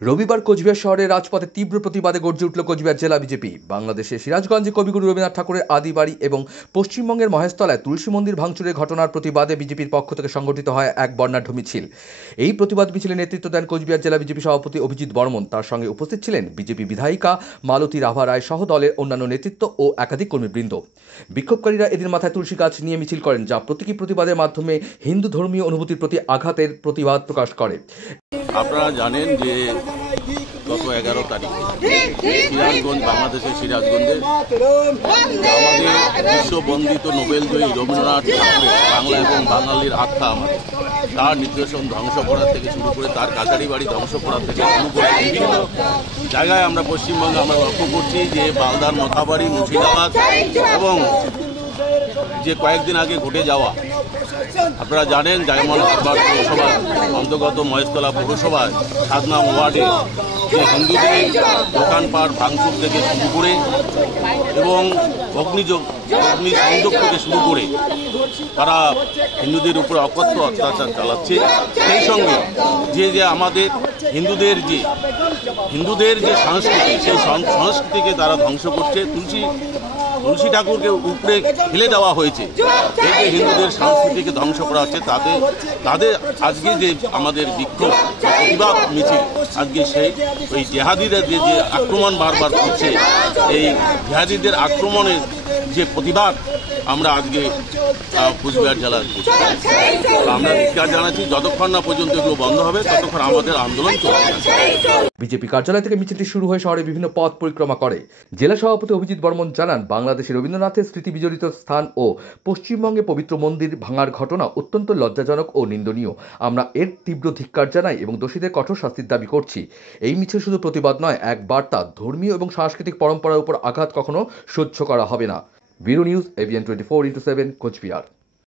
রবিবার কোচবিহার শহরের রাজপথে তীব্র প্রতিবাদে গর্জে উঠল কোচবিহার জেলা বিজেপি। বাংলাদেশের সিরাজগঞ্জে কবিগুরু রবীন্দ্রনাথ ঠাকুরের আদি বাড়ি এবং পশ্চিমবঙ্গের মহেশতলায় তুলসী মন্দির ভাঙচুরের ঘটনার প্রতিবাদে বিজেপির পক্ষ থেকে সংগঠিত হয় এক বর্ণাঢ্য মিছিল। এই প্রতিবাদ মিছিলে নেতৃত্ব দেন কোচবিহার জেলা বিজেপি সভাপতি অভিজিৎ বর্মন। তার সঙ্গে উপস্থিত ছিলেন বিজেপি বিধায়িকা মালতী রাভা রায় সহ দলের অন্যান্য নেতৃত্ব ও একাধিক কর্মীবৃন্দ। বিক্ষোভকারীরা এদিন মাথায় তুলসী গাছ নিয়ে মিছিল করেন, যা প্রতীকী প্রতিবাদের মাধ্যমে হিন্দু ধর্মীয় অনুভূতির প্রতি আঘাতের প্রতিবাদ প্রকাশ করে। আপনারা জানেন যে গত 11 তারিখে সিরাজগঞ্জ, বাংলাদেশের সিরাজগঞ্জে আমাদের বিশ্ববন্দিত নোবেলজয়ী রবীন্দ্রনাথ ঠাকুরের বাংলা এবং বাঙালির আত্মা আমাদের তার নির্দেশন ধ্বংস করার থেকে শুরু করে, তার কাছারি বাড়ি ধ্বংস করার থেকে শুরু করে বিভিন্ন জায়গায় আমরা পশ্চিমবঙ্গে আমরা লক্ষ্য করছি যে বালদার মথাবাড়ি, মুর্শিদাবাদ এবং যে কয়েকদিন আগে ঘটে যাওয়া, আপনারা জানেন জায়মন হারবার পৌরসভা অন্তর্গত মহেশতলা পৌরসভায় 7 নং ওয়ার্ডে যে হিন্দুদের দোকানপাট ভাঙচুর থেকে শুরু করে এবং অগ্নিসংযোগ থেকে শুরু করে তারা হিন্দুদের উপর অকথ্য অত্যাচার চালাচ্ছে। সেই সঙ্গে যে আমাদের হিন্দুদের যে সংস্কৃতি, সেই সংস্কৃতিকে তারা ধ্বংস করছে। তুলসী ঠাকুরকে উপরে ফেলে দেওয়া হয়েছে, এই যে হিন্দুদের সংস্কৃতিকে ধ্বংস করা হচ্ছে, তাদের আজকে যে আমাদের বিক্ষোভ প্রতিবাদ মিছিল, আজকে ওই জেহাদিদের যে আক্রমণ বারবার করছে, এই জেহাদিদের আক্রমণের যে প্রতিবাদ আমরা আজকে কোচবিহার জেলার আমরা ধিক্কার জানাচ্ছি। যতক্ষণ না পর্যন্ত এগুলো বন্ধ হবে ততক্ষণ আমাদের আন্দোলন চলবে। বিজেপি কার্যালয় থেকে মিছিলটি শুরু হয়ে শহরের বিভিন্ন পথ পরিক্রমা করে। জেলা সভাপতি অভিজিৎ বর্মন জানান, বাংলাদেশের রবীন্দ্রনাথের স্মৃতি বিজড়িত স্থান ও পশ্চিমবঙ্গে পবিত্র মন্দির ভাঙার ঘটনা অত্যন্ত লজ্জাজনক ও নিন্দনীয়। আমরা এর তীব্র ধিক্কার জানাই এবং দোষীদের কঠোর শাস্তির দাবি করছি। এই মিছিল শুধু প্রতিবাদ নয়, এক বার্তা, ধর্মীয় এবং সাংস্কৃতিক পরম্পরার উপর আঘাত কখনো সহ্য করা হবে না। Bureau news, ABN 24x7, Cooch Behar.